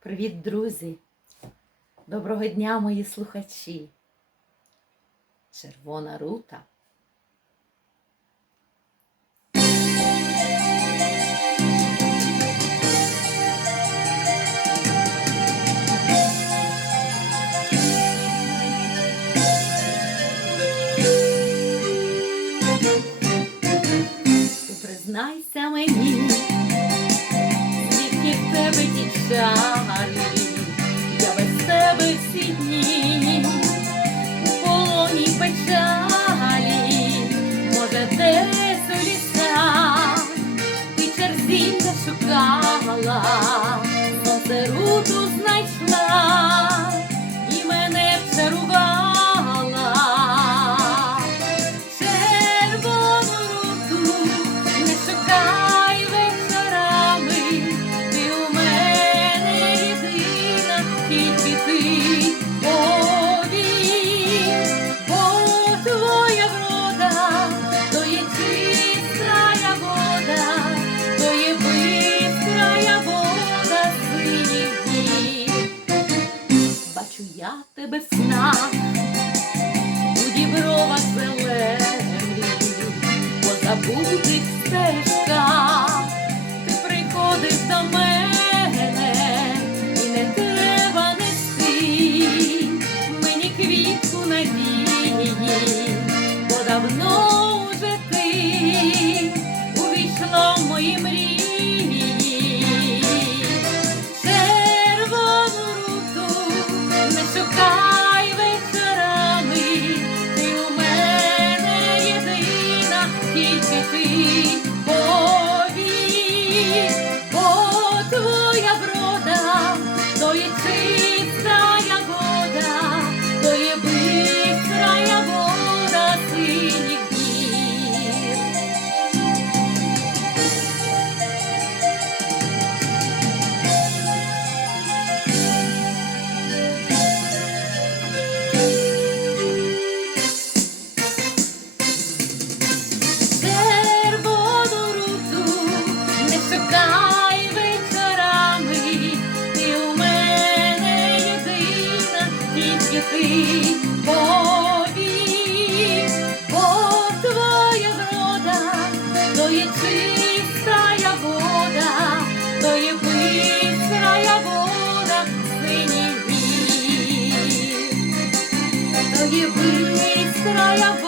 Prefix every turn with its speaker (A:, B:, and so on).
A: Привіт, друзі! Доброго дня, мої слухачі! Червона рута. Ти признайся мені, звідки в тебе ті Я тебе сна, у діброва зелених, по забутих стежках, ти приходиш до мене, і не треба нести мені квітку надії, тільки ти повік, бо твоя врода, то є чистая вода, то є пистрая вода синіх днів. То є пистрая вода